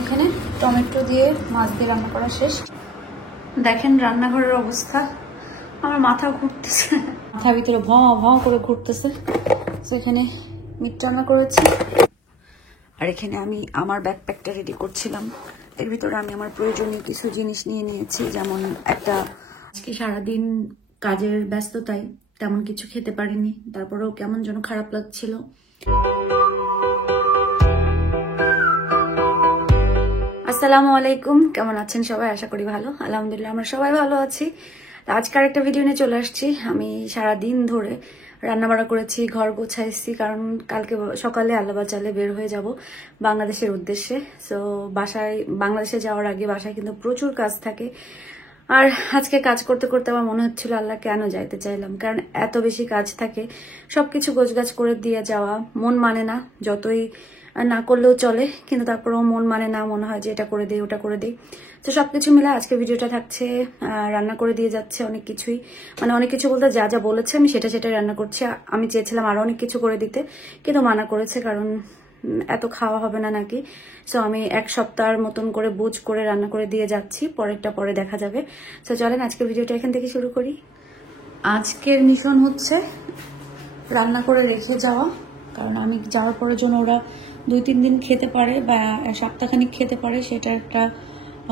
এখানে টমেটো দিয়ে মাছ দিয়ে রান্না করা শেষ। দেখেন রান্নাঘরের অবস্থা, আমার মাথা ঘুরতেছে, মাথার ভিতরে ভাঁ ভাঁ করে ঘুরতেছে। সেখানে মিট রান্না করেছি, আর এখানে আমি আমার ব্যাকপ্যাকটা রেডি করছিলাম। এর ভিতরে আমি আমার প্রয়োজনীয় কিছু জিনিস নিয়ে নিয়েছি, যেমন একটা, আজকে সারাদিন কাজের ব্যস্ততায় তেমন কিছু খেতে পারিনি, তারপরেও কেমন যেন খারাপ লাগছিল। আসসালামু আলাইকুম, কেমন আছেন সবাই? আশা করি ভালো। আলহামদুলিল্লাহ আমরা সবাই ভালো আছি। আজকে আরেকটা ভিডিও নিয়ে চলে আসছি। আমি সারাদিন ধরে রান্নাবাড়া করেছি, ঘর গোছাইছি, কারণ কালকে সকালে আল্লাহ বাঁচালে বের হয়ে যাব বাংলাদেশের উদ্দেশ্যে। সো বাংলাদেশে যাওয়ার আগে বাসায় কিন্তু প্রচুর কাজ থাকে। আর আজকে কাজ করতে করতে আমার মনে হচ্ছিল আল্লাহ কেন যাইতে চাইলাম, কারণ এত বেশি কাজ থাকে, সবকিছু গোছগাছ করে দিয়ে যাওয়া মন মানে না। যতই না করলেও চলে, কিন্তু তারপরেও মন মানে না, মনে হয় যে এটা করে দিই ওটা করে দিই। তো সবকিছু মিলে আজকে ভিডিওটা থাকছে, রান্না করে দিয়ে যাচ্ছে অনেক কিছুই, মানে অনেক কিছু বলতে যা যা বলেছে আমি সেটাই রান্না করছি। আমি চেয়েছিলাম আরো অনেক কিছু করে দিতে, কিন্তু মানা করেছে, কারণ এত খাওয়া হবে না নাকি। সো আমি এক সপ্তাহের মতন করে বুঝ করে রান্না করে দিয়ে যাচ্ছি, পরেরটা পরে দেখা যাবে। সো চলেন আজকের ভিডিওটা এখান থেকে শুরু করি। আজকের মিশন হচ্ছে রান্না করে রেখে যাওয়া, কারণ আমি যাওয়ার পরের জন্য ওরা 2-3 দিন খেতে পারে বা সপ্তাহখানিক খেতে পারে, সেটা একটা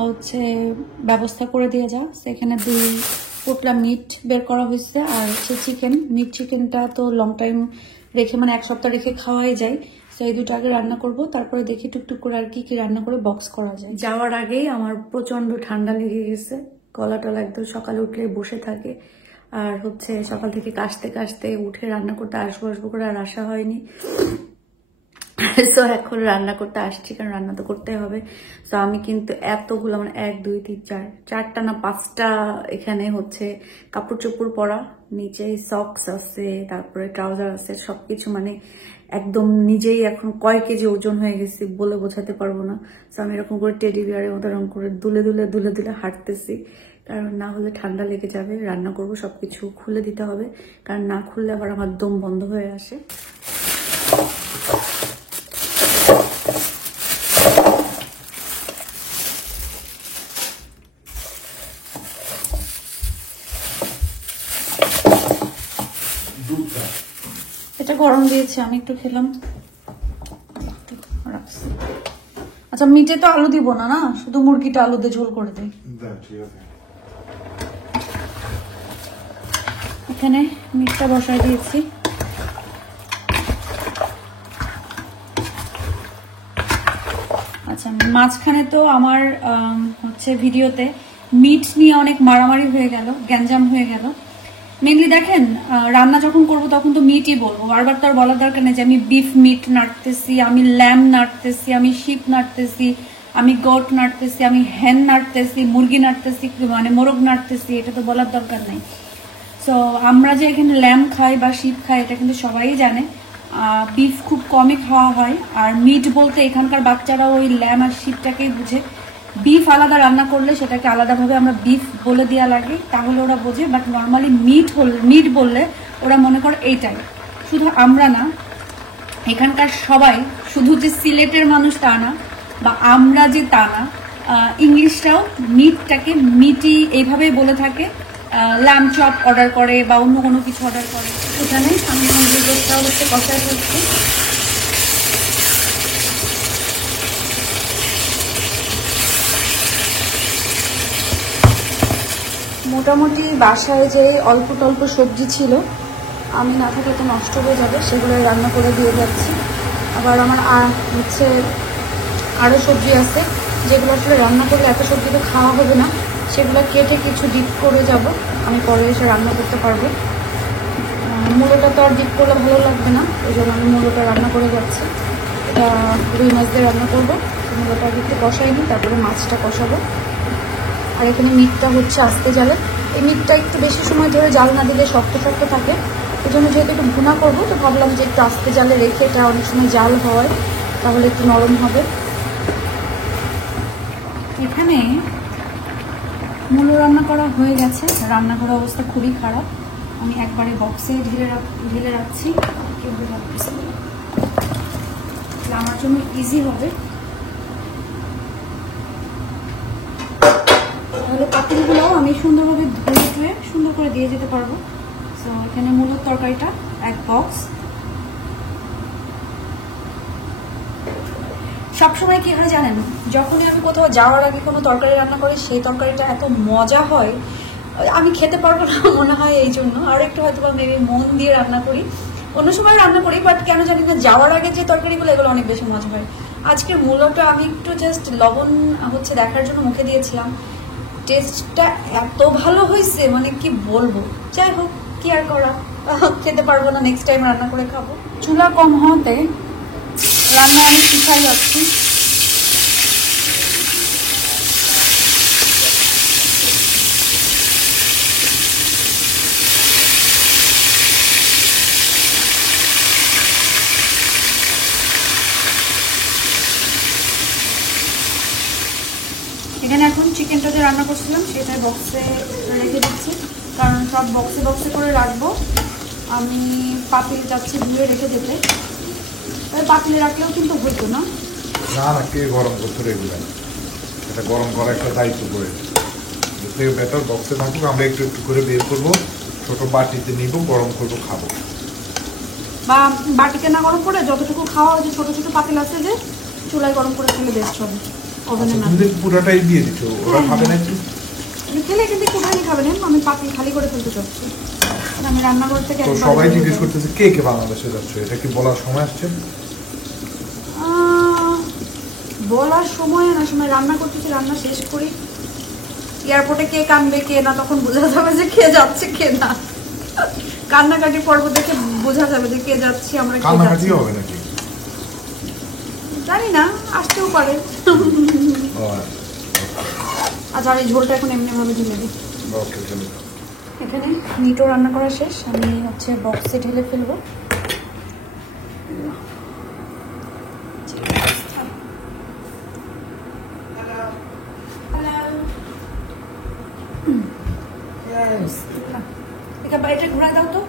হচ্ছে ব্যবস্থা করে দিয়ে যা। সেখানে 2 পোটলা মিট বের করা হয়েছে, আর হচ্ছে চিকেনটা তো লং টাইম রেখে, মানে 1 সপ্তাহ রেখে খাওয়াই যায়। তো এই দুটো আগে রান্না করব, তারপরে দেখি টুকটুক করে আর কি কি রান্না করে বক্স করা যায়। যাওয়ার আগেই আমার প্রচন্ড ঠান্ডা লেগে গেছে, গলা টলা একদম সকালে উঠলে বসে থাকে, আর হচ্ছে সকাল থেকে কাশতে কাশতে উঠে রান্না করতে আসবো করে আর আসা হয়নি। তো এখন রান্না করতে আসছি, কারণ রান্না তো করতে হবে। তো আমি কিন্তু এতগুলো, মানে 1 2 3 4 4টা না 5টা এখানে হচ্ছে কাপড় চোপড় পরা, নিচে সক্স আছে, তারপরে ট্রাউজার আছে, সবকিছু মানে একদম নিজেই এখন কয় কেজি ওজন হয়ে গেছি বলে বোঝাতে পারবো না। তো আমি এরকম করে টেডি বিয়ারের মতো এরকম করে দুলে দুলে হাঁটতেছি, কারণ না হলে ঠান্ডা লেগে যাবে। রান্না করবো, সবকিছু খুলে দিতে হবে, কারণ না খুললে আবার আমার দম বন্ধ হয়ে আসে। এটা গরম দিয়েছে, আমি একটু খেলাম। আচ্ছা, মিটে তো আলু দিব না, শুধু মুরগিটা আলু দিয়ে ঝোল করে দিই। এখানে মিটটা বসাই দিয়েছি। আচ্ছা, মাঝখানে তো আমার হচ্ছে ভিডিওতে মিট নিয়ে অনেক মারামারি হয়ে গেল, গ্যাঞ্জাম হয়ে গেল। মেনলি দেখেন, রান্না যখন করব তখন তো মিটই বলবো, বারবার তো আর বলার দরকার নেই যে আমি বিফ মিট নাড়তেছি, আমি ল্যাম নাড়তেছি, আমি শিপ নাড়তেছি, আমি গোট নাড়তেছি, আমি হেন নাড়তেছি, মুরগি নাড়তেছি, মানে মোরগ নাড়তেছি, এটা তো বলার দরকার নেই। সো আমরা যে এখানে ল্যাম খাই বা শিপ খাই এটা কিন্তু সবাই জানে। বিফ খুব কমই খাওয়া হয়, আর মিট বলতে এখানকার বাচ্চারা ওই ল্যাম আর শিপটাকেই বুঝে। বিফ আলাদা রান্না করলে সেটাকে আলাদাভাবে আমরা বিফ বলে দেওয়া লাগে, তাহলে ওরা বোঝে। বাট নর্মালি মিট বললে ওরা মনে করে এইটাই। শুধু আমরা না, এখানকার সবাই, শুধু যে সিলেটের মানুষ তা না, বা আমরা যে তা না, ইংলিশরাও মিটটাকে মিটই এইভাবেই বলে থাকে। ল্যাম্ব চপ অর্ডার করে বা অন্য কোনো কিছু অর্ডার করে। এখানে আমি মুরগিটাও হচ্ছে কষাই ফেলছি। মোটামুটি বাসায় যে অল্প টল্প সবজি ছিল, আমি না থাকলে তো নষ্ট হয়ে যাবে, সেগুলো রান্না করে দিয়ে যাচ্ছি। আবার আমার হচ্ছে আরও সবজি আছে, যেগুলো আসলে রান্না করলে এত সবজি তো খাওয়া হবে না, সেগুলো কেটে কিছু ডিপ করে যাব, আমি পরে এসে রান্না করতে পারবো। মূলোটা তো আর ডিপ করলে ভালো লাগবে না, ওই জন্য আমি মূলোটা রান্না করে যাচ্ছি। এটা রুই মাছ দিয়ে রান্না করবো। মূলোটা আগে একটু কষাই নিই, তারপরে মাছটা কষাবো। আর এখানে মিটটা হচ্ছে আস্তে জালে। এই মিটটা একটু বেশি সময় ধরে জাল না দিলে শক্ত শক্ত থাকে, এই জন্য যেহেতু একটু ভুনা করবো, তো ভাবলাম যে একটু আস্তে জালে রেখে, এটা অনেক সময় জাল হয়, তাহলে একটু নরম হবে। এখানে মূলো রান্না করা হয়ে গেছে, রান্না করার অবস্থা খুবই খারাপ। আমি একবারে বক্সে ঢেলে রাখছি, কেউ রাখতেছি, আমার জন্য ইজি হবে। পাতিলগুলোও আমি সুন্দরভাবে ধুয়ে সুন্দর করে দিয়ে যেতে পারবো। তো এখানে মূলত তরকারিটা এক বক্স। সবসময় কি হয় জানেন, যখনই আমি কোথাও যাওয়ার আগে কোনো তরকারি রান্না করি সেই তরকারিটা এত মজা হয় আমি খেতে পারবো না মনে হয়, এই জন্য আর একটু হয়তো বা মেবি মন দিয়ে রান্না করি। অন্য সময় রান্না করি বাট কেন জানি না যাওয়ার আগে যে তরকারিগুলো এগুলো অনেক বেশি মজা হয়। আজকে মূলত আমি একটু জাস্ট লবণ হচ্ছে দেখার জন্য মুখে দিয়েছিলাম, টেস্টটা এত ভালো হয়েছে মানে কি বলবো। যাই হোক, কি আর করা, খেতে পারবো না, নেক্সট টাইম রান্না করে খাবো। চুলা কম হতে রান্না আমি শিখাই যাচ্ছি। এখানে এখন চিকেনটা যে রান্না করছিলাম সেটা বক্সে রেখে দিচ্ছি, কারণ সব বক্সে বক্সে করে রাখবো। আমি পাতিল যাচ্ছি ধুয়ে রেখে দিতে। পাতিলে রাখলেও কিন্তু হতো না, না না, কে গরম করতে রেগুলার, এটা গরম করা একটা দায়িত্ব করে বেটার বক্সে থাকুক। আমরা একটু একটু করে বের করবো, ছোট বাটিতে নিব, গরম করবো, খাবো। বা বাটিতে না গরম করে যতটুকু খাওয়া হয় যে ছোট ছোট পাতিল আছে যে চুলায় গরম করে খেলে বেস্ট হবে। ওভেনে না পুরোটাই দিয়ে দিচ্ছ, ওরা খাবে না একটু খেলে কিন্তু কোথায় খাবে না, আমি পাতিল খালি করে ফেলতে চাচ্ছি। আমি রান্নাঘর থেকে সবাই জিজ্ঞেস করতেছে কে কে বাংলাদেশে যাচ্ছে, এটা কি বলার সময় আসছে? বলার সময় না, সময় রান্না করতেছি, রান্না শেষ করি, এয়ারপোর্টে কে কানবে কে না তখন বোঝা যাবে যে কে যাচ্ছে কে না। কান্নাকাটি পর্ব দেখে বোঝা যাবে যে কে যাচ্ছি আমরা, কান্নাকাটি হবে নাকি জানি না, আসতেও পারে। আচ্ছা, আর এই ঝোলটা এখন এমনি ভাবে ঢেলে দিই। এখানে মিটও রান্না করা শেষ, আমি হচ্ছে বক্সে ঢেলে ফেলবো। এটা ঘুরা দাও তো,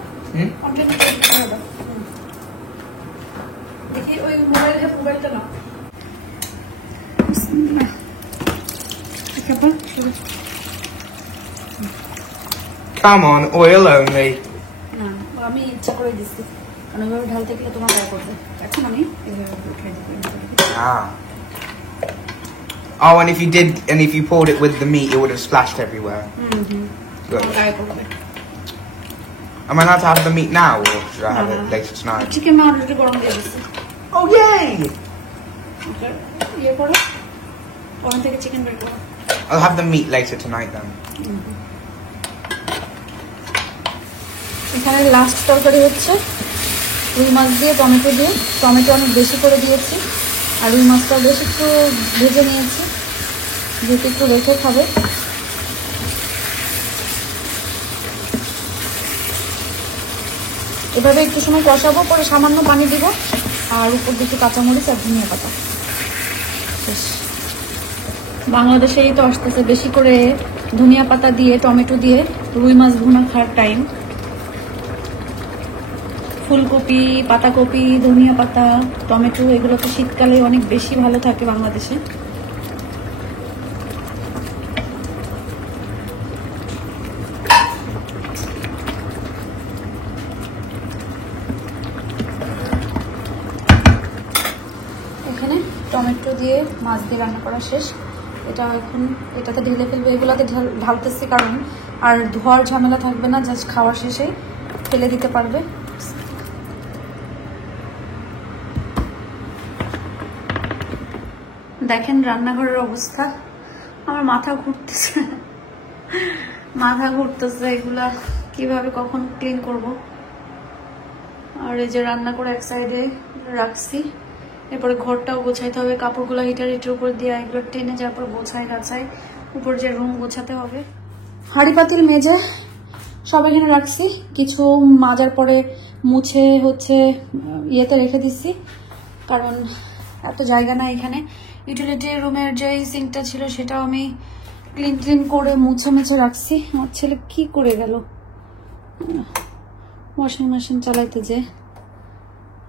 দেখি ওই মোবাইলটা নাও। Come on, oil only. না, আমি ইচ্ছা করে দিচ্ছি, কারণ ওইভাবে ঢালতে গেলে তোমার গায়ে করবে। এখন আমি এইভাবে উঠে দিই। Oh, and if you poured it with the meat, it would have splashed everywhere. Good. Am I allowed to have the meat now, or should I have it later tonight? Chicken না already গরম দিয়ে দিচ্ছি। Oh yay! ইয়ে করো, ওখান থেকে chicken বের করো। I'll have the meat later tonight then. এখানে লাস্ট তরকারি হচ্ছে রুই মাছ দিয়ে টমেটো দিয়ে, টমেটো অনেক বেশি করে দিয়েছি আর রুই মাছটাও বেশ একটু ভেজে নিয়েছি, যেহেতু একটু রেখে খাবে। এভাবে একটু সময় কষাবো, পরে সামান্য পানি দিব আর উপর দিকে কাঁচামরিচ আর ধনিয়া পাতা। শেষ। বাংলাদেশেই তো আসতেছে বেশি করে ধনিয়া পাতা দিয়ে টমেটো দিয়ে রুই মাছ ভুনা খাওয়ার টাইম। ফুলকপি, পাতাকপি, ধনিয়া পাতা, টমেটো এগুলো তো শীতকালে অনেক বেশি ভালো থাকে বাংলাদেশে। এখানে টমেটো দিয়ে মাছ দিয়ে রান্না করা শেষ। এটা এখন এটাতে ঢেলে ফেলবো, এগুলাতে ঢালতেছি কারণ আর ধোয়ার ঝামেলা থাকবে না, জাস্ট খাওয়ার শেষে ফেলে দিতে পারবে। দেখেন রান্নাঘরের অবস্থা, আমার মাথা ঘুরতেছে এগুলা কিভাবে কখন ক্লিন করব। আর এই যে রান্না করে এক সাইডে রাখছি, এরপরে ঘরটাও গোছাইতে হবে, কাপড়গুলো হিটার উপর দিয়ে এগুলো টেনে যাওয়ার পর গোছাই গাছাই উপর যে রুম গোছাতে হবে। হাঁড়ি পাতিল মেজে সব এখানে রাখছি, কিছু মাজার পরে মুছে হচ্ছে ইয়েতে রেখে দিচ্ছি, কারণ এত জায়গা না এখানে। ইউটিলিটি রুমের যে সিঙ্কটা ছিল সেটাও আমি ক্লিন করে মুছে রাখছি। আমার ছেলে কি করে গেল ওয়াশিং মেশিন চালাইতে, যে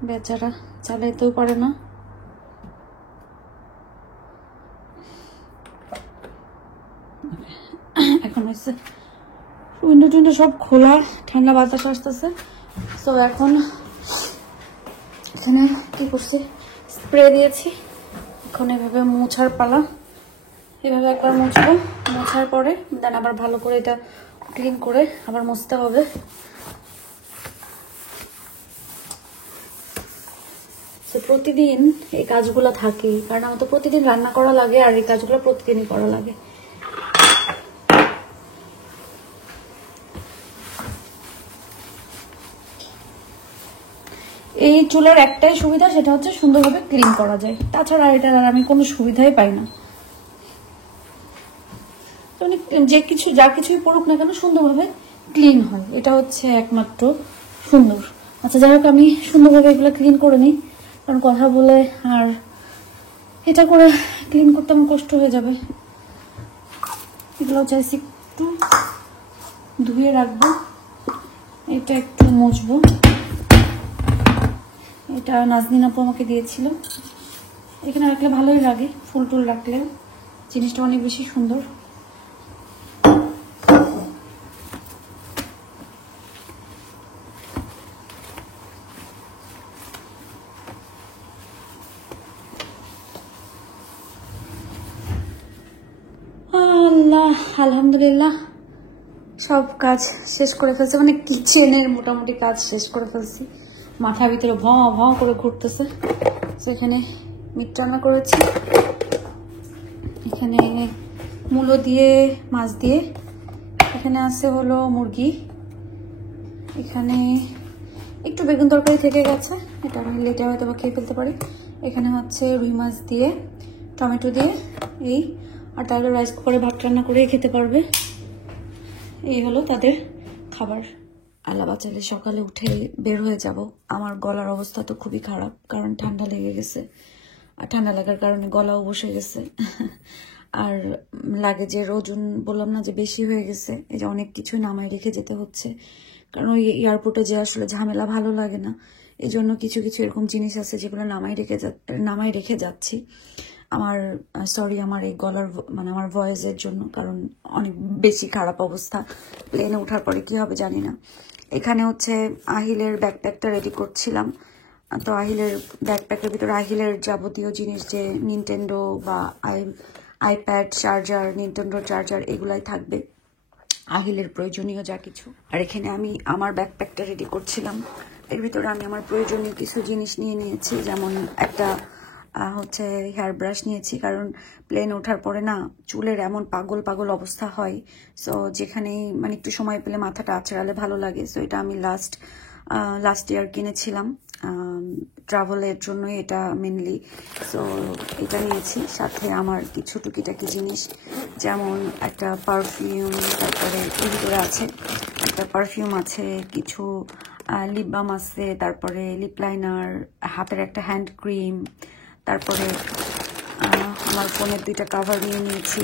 বেচারা চালাইতেও পারে না। অনেকক্ষণ হয়েছে। উইন্ডো টিন্ডো সব খোলা, ঠান্ডা বাতাস আসতেছে। তো এখন এখানে কি করছি, স্প্রে দিয়েছি। এখন এভাবে মোছার পালা, এভাবে একবার মুছবো, মোছার পরে দেন আবার ভালো করে এটা ক্লিন করে আবার মুছতে হবে। প্রতিদিন এই কাজগুলো থাকে, কারণ আমার তো প্রতিদিন রান্না করা লাগে আর এই কাজগুলো প্রতিদিনই করা লাগে। এই চুলার একটাই সুবিধা, সেটা হচ্ছে সুন্দরভাবে ক্লিন করা যায়, তাছাড়া এটার আর আমি কোনো সুবিধাই পাই না। যে কিছু যা কিছুই পড়ুক না কেন সুন্দরভাবে ক্লিন হয়, এটা হচ্ছে একমাত্র সুন্দর। আচ্ছা যাই হোক, আমি সুন্দরভাবে এগুলো ক্লিন করে নিই, কারণ কথা বলে আর এটা করে ক্লিন করতে আমার কষ্ট হয়ে যাবে। এগুলো চাইছি একটু ধুয়ে রাখবো, এটা একটু মুছবো। এটা নাজনীন আপু আমাকে দিয়েছিল, এখানে রাখলে ভালোই লাগে, ফুল টুল রাখলে জিনিসটা অনেক বেশি সুন্দর। আল্লাহ, আলহামদুলিল্লাহ সব কাজ শেষ করে ফেলছি, মানে কিচেনের মোটামুটি কাজ শেষ করে ফেলছি। মাথার ভিতরে ভাঁ ভাঁ করে ঘুরতেছে। সেখানে মিট রান্না করেছি, এখানে মূলো দিয়ে মাছ দিয়ে, এখানে আছে হলো মুরগি, এখানে একটু বেগুন তরকারি থেকে গেছে, এটা আমি লেটে হয়তো বা খেয়ে ফেলতে পারি। এখানে হচ্ছে রুই মাছ দিয়ে টমেটো দিয়ে এই, আর তাহলে রাইস কুকারে ভাত রান্না করে খেতে পারবে। এই হলো তাদের খাবার। আল্লাহ বাঁচালে সকালে উঠে বের হয়ে যাব। আমার গলার অবস্থা তো খুবই খারাপ, কারণ ঠান্ডা লেগে গেছে, আর ঠান্ডা লাগার কারণে গলাও বসে গেছে। আর লাগেজের ওজন বললাম না যে বেশি হয়ে গেছে, এই যে অনেক কিছু নামায় রেখে যেতে হচ্ছে, কারণ ওই এয়ারপোর্টে যে আসলে ঝামেলা ভালো লাগে না, এই জন্য কিছু কিছু এরকম জিনিস আছে যেগুলো নামাই রেখে যাচ্ছি। আমার সরি আমার এই গলার মানে আমার ভয়েসের জন্য, কারণ অনেক বেশি খারাপ অবস্থা। প্লেনে ওঠার পরে কি হবে জানি না। এখানে হচ্ছে আহিলের ব্যাকপ্যাকটা রেডি করছিলাম, তো আহিলের ব্যাকপ্যাকের ভিতরে আহিলের যাবতীয় জিনিস, যে নিনটেন্ডো বা আইপ্যাড চার্জার, নিনটেন্ডো চার্জার এগুলাই থাকবে, আহিলের প্রয়োজনীয় যা কিছু। আর এখানে আমি আমার ব্যাকপ্যাকটা রেডি করছিলাম, এর ভিতরে আমি আমার প্রয়োজনীয় কিছু জিনিস নিয়ে নিয়েছি, যেমন একটা হচ্ছে হেয়ার ব্রাশ নিয়েছি, কারণ প্লেন ওঠার পরে না চুলের এমন পাগল পাগল অবস্থা হয়, সো যেখানেই মানে একটু সময় পেলে মাথাটা আঁচড়ালে ভালো লাগে। সো এটা আমি লাস্ট ইয়ার কিনেছিলাম ট্রাভেলের জন্য, এটা মেনলি। সো এটা নিয়েছি, সাথে আমার কিছু টুকিটাকি জিনিস, যেমন একটা পারফিউম, তারপরে এর ভিতরে আছে একটা পারফিউম আছে, কিছু লিপ বাম আছে, তারপরে লিপ লাইনার, হাতের একটা হ্যান্ড ক্রিম, তারপরে আমার ফোনের 2টা কাভার নিয়ে নিয়েছি।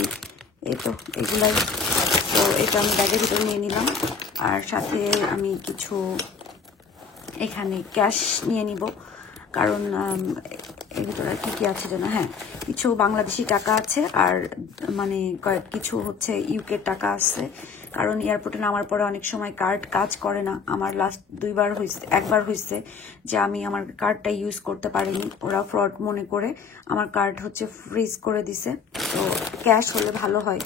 এই তো এগুলাই। তো এটা আমি ব্যাগের ভিতরে নিয়ে নিলাম, আর সাথে আমি কিছু এখানে ক্যাশ নিয়ে নিব, কারণ এর ভিতরে কি কি আছে যেন, হ্যাঁ কিছু বাংলাদেশি টাকা আছে, আর মানে কিছু হচ্ছে ইউকে টাকা আছে, কারণ এয়ারপোর্টে নামার পরে অনেক সময় কার্ড কাজ করে না। আমার লাস্ট একবার হয়েছে যে আমি আমার কার্ডটা ইউজ করতে পারিনি, ওরা ফ্রড মনে করে আমার কার্ড হচ্ছে ফ্রিজ করে দিছে। তো ক্যাশ হলে ভালো হয়,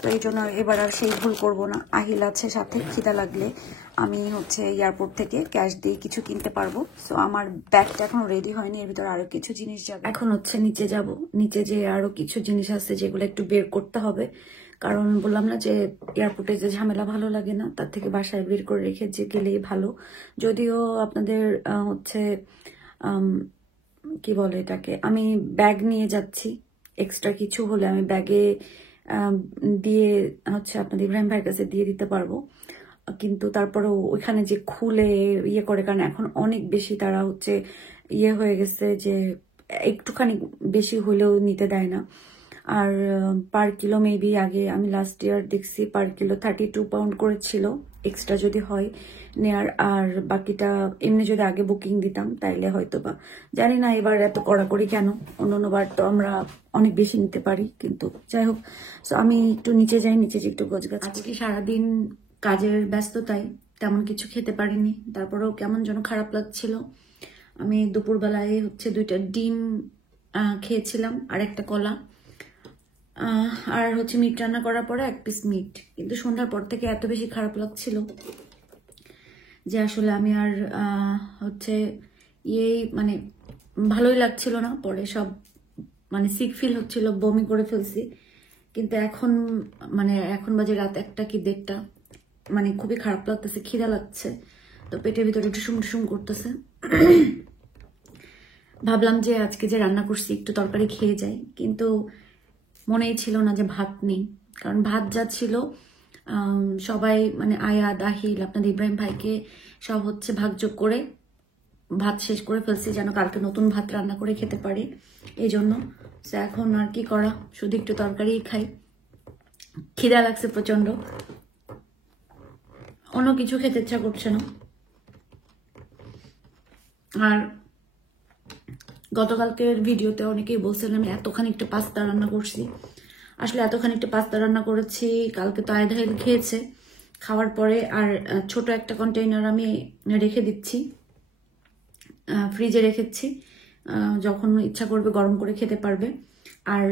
তো এই জন্য এবার আর সেই ভুল করব না। আহিল আছে সাথে, খিদা লাগলে আমি হচ্ছে এয়ারপোর্ট থেকে ক্যাশ দিয়ে কিছু কিনতে পারবো। সো আমার ব্যাগটা এখন রেডি হয়নি, এর ভিতরে আরো কিছু জিনিস যাবে। এখন হচ্ছে নিচে যাব, নিচে যে আরো কিছু জিনিস আছে যেগুলো একটু বের করতে হবে, কারণ বললাম না যে এয়ারপোর্টে যে ঝামেলা ভালো লাগে না, তার থেকে বাসায় বের করে রেখে যে গেলেই ভালো। যদিও আপনাদের হচ্ছে কি বলে এটাকে, আমি ব্যাগ নিয়ে যাচ্ছি, এক্সট্রা কিছু হলে আমি ব্যাগে দিয়ে হচ্ছে আপনাদের ইব্রাহিম ভাইয়ের কাছে দিয়ে দিতে পারবো, কিন্তু তারপরেও ওইখানে যে খুলে ইয়ে করে, কারণ এখন অনেক বেশি তারা হচ্ছে ইয়ে হয়ে গেছে যে একটুখানি বেশি হলেও নিতে দেয় না। আর পার কিলো মেবি আগে আমি লাস্ট ইয়ার দেখছি পার কিলো 32 পাউন্ড করেছিল, এক্সট্রা যদি হয় নেয়ার, আর বাকিটা এমনি যদি আগে বুকিং দিতাম তাইলে হয়তো বা, জানি না এবার এত কড়াকড়ি কেন। অন্যবার তো আমরা অনেক বেশি নিতে পারি, কিন্তু যাই হোক। সো আমি একটু নিচে যাই, নিচে যে একটু গোছগাছ। আজকে সারাদিন কাজের ব্যস্ততায় তেমন কিছু খেতে পারিনি, তারপরেও কেমন যেন খারাপ লাগছিল। আমি দুপুরবেলায় হচ্ছে 2টা ডিম খেয়েছিলাম আর একটা কলা, আর হচ্ছে মিট রান্না করার পরে 1 পিস মিট। কিন্তু সন্ধ্যার পর থেকে এত বেশি খারাপ লাগছিল যে আসলে আমি আর হচ্ছে মানে ভালোই লাগছিল না। পরে সব মানে সিক ফিল হচ্ছিল, বমি করে ফেলছি। কিন্তু এখন বাজে রাত 1টা কি 1:30, মানে খুবই খারাপ লাগতেছে, খিদা লাগছে, তো পেটের ভিতরে টুসুম টুসুম করতেছে। ভাবলাম যে আজকে যে রান্না করছি একটু তরকারি খেয়ে যাই, কিন্তু মনেই ছিল না যে ভাত নেই। কারণ ভাত যা ছিল সবাই মানে আয়া দাহিল আপনাদের ইব্রাহিম ভাইকে সব হচ্ছে ভাগযোগ করে ভাত শেষ করে ফেলছি, যেন কালকে নতুন ভাত রান্না করে খেতে পারি। এই জন্য এখন আর কি করা, শুধু একটু তরকারি খাই। খিদা লাগছে প্রচন্ড, অন্য কিছু খেতে ইচ্ছা করছে না। আর গতকালকের ভিডিওতে অনেকেই বলছিলেন আমি এতখানিকটা পাস্তা রান্না করছি। আসলে এতখানিকটা পাস্তা রান্না করেছি, কালকে তো আয়ধাইল খেয়েছে। খাওয়ার পরে আর ছোট একটা কন্টেইনার আমি রেখে দিচ্ছি, ফ্রিজে রেখেছি, যখন ইচ্ছা করবে গরম করে খেতে পারবে। আর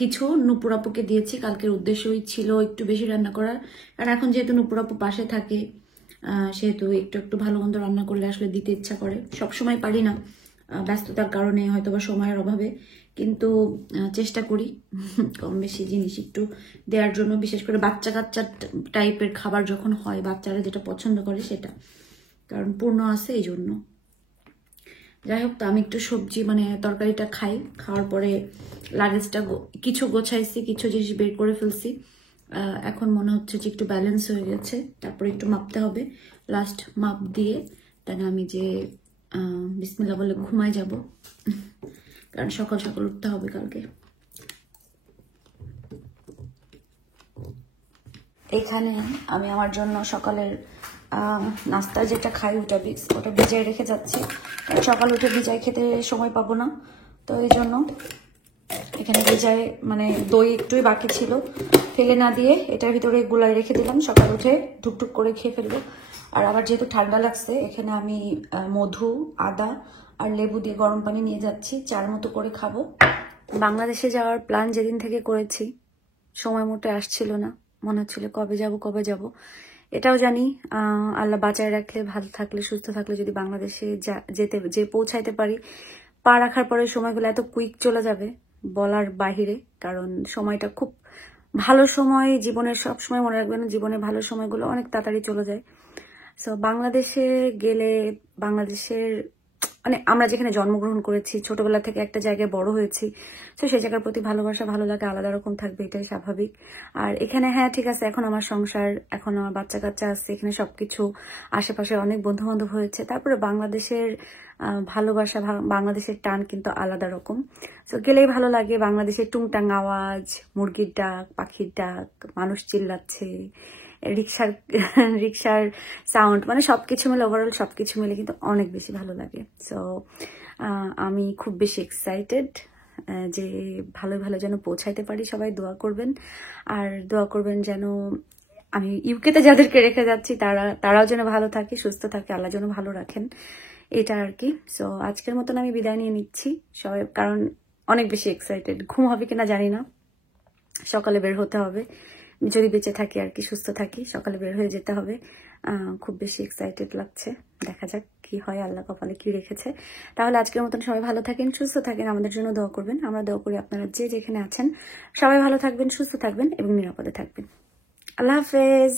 কিছু নুপুর আপুকে দিয়েছি, কালকের উদ্দেশ্যই ছিল একটু বেশি রান্না করার। আর এখন যেহেতু নুপুর আপু পাশে থাকে, সেহেতু একটু একটু ভালো মন্দ রান্না করলে আসলে দিতে ইচ্ছা করে। সবসময় পারি না, ব্যস্ততার কারণে হয়তো বা সময়ের অভাবে, কিন্তু চেষ্টা করি কম বেশি জিনিস একটু দেওয়ার জন্য। বিশেষ করে বাচ্চা কাচ্চা টাইপের খাবার যখন হয়, বাচ্চারা যেটা পছন্দ করে সেটা, কারণ পূর্ণ আছে এই জন্য। যাই হোক, তো আমি একটু সবজি মানে তরকারিটা খাই, খাওয়ার পরে লাগেজটা কিছু গোছাইছি, কিছু জিনিস বের করে ফেলছি। এখন মনে হচ্ছে যে একটু ব্যালেন্স হয়ে গেছে। তারপরে একটু মাপতে হবে, লাস্ট মাপ দিয়ে তাই আমি যে বিসমিল্লাহ বলে ঘুমায় যাব, কারণ সকাল সকাল উঠতে হবে কালকে। এখানে আমি আমার জন্য সকালের নাস্তা যেটা খাই ওটা ভিজাই রেখে যাচ্ছি, সকাল উঠে ভিজাই খেতে সময় পাবো না। তো এই জন্য এখানে ভিজাই মানে দই একটুই বাকি ছিল, ফেলে না দিয়ে এটার ভিতরে গুলাই রেখে দিলাম, সকাল উঠে টুকটুক করে খেয়ে ফেলবো। আর আবার যেহেতু ঠান্ডা লাগছে, এখানে আমি মধু, আদা আর লেবু দিয়ে গরম পানি নিয়ে যাচ্ছি, চার মতো করে খাবো। বাংলাদেশে যাওয়ার প্ল্যান যেদিন থেকে করেছি সময় মতো আসছিল না, মনে হচ্ছিল কবে যাব। এটাও জানি আল্লাহ বাঁচায় রাখলে, ভালো থাকলে, সুস্থ থাকলে যদি বাংলাদেশে যে পৌঁছাইতে পারি, পা রাখার পরে সময়গুলো এত কুইক চলে যাবে বলার বাহিরে। কারণ সময়টা খুব ভালো সময়, জীবনের সব সময় মনে রাখবেন, জীবনের ভালো সময়গুলো অনেক তাড়াতাড়ি চলে যায়। সো বাংলাদেশে গেলে, বাংলাদেশের মানে আমরা যেখানে জন্মগ্রহণ করেছি, ছোটবেলা থেকে একটা জায়গায় বড় হয়েছি, তো সেই জায়গার প্রতি ভালোবাসা, ভালো লাগা আলাদা রকম থাকবে, এটাই স্বাভাবিক। আর এখানে হ্যাঁ ঠিক আছে, এখন আমার সংসার, এখন আমার বাচ্চা কাচ্চা আছে, এখানে সবকিছু, আশেপাশে অনেক বন্ধু বান্ধব হয়েছে। তারপরে বাংলাদেশের ভালোবাসা, বাংলাদেশের টান কিন্তু আলাদা রকম। তো গেলেই ভালো লাগে, বাংলাদেশের টুংটাং আওয়াজ, মুরগির ডাক, পাখির ডাক, মানুষ চিল্লাচ্ছে, রিক্সার সাউন্ড, মানে সবকিছু মিলে, ওভারঅল সবকিছু মিলে কিন্তু অনেক বেশি ভালো লাগে। সো আমি খুব বেশি এক্সাইটেড যে ভালো যেন পৌঁছাইতে পারি। সবাই দোয়া করবেন, আর দোয়া করবেন যেন আমি ইউকেতে যাদেরকে রেখে যাচ্ছি তারাও যেন ভালো থাকে, সুস্থ থাকে, আল্লাহ যেন ভালো রাখেন, এটা আর কি। সো আজকের মতন আমি বিদায় নিয়ে নিচ্ছি সবাই, কারণ অনেক বেশি এক্সাইটেড। ঘুম হবে কিনা জানি না, সকালে বের হতে হবে, যদি বেঁচে থাকি আর কি, সুস্থ থাকি, সকালে বের হয়ে যেতে হবে। খুব বেশি এক্সাইটেড লাগছে, দেখা যাক কি হয়, আল্লাহ কপালে কি রেখেছে। তাহলে আজকের মতন সবাই ভালো থাকেন, সুস্থ থাকেন, আমাদের জন্য দোয়া করবেন। আমরা দোয়া করি আপনারা যে যেখানে আছেন সবাই ভালো থাকবেন, সুস্থ থাকবেন এবং নিরাপদে থাকবেন। আল্লাহ হাফেজ।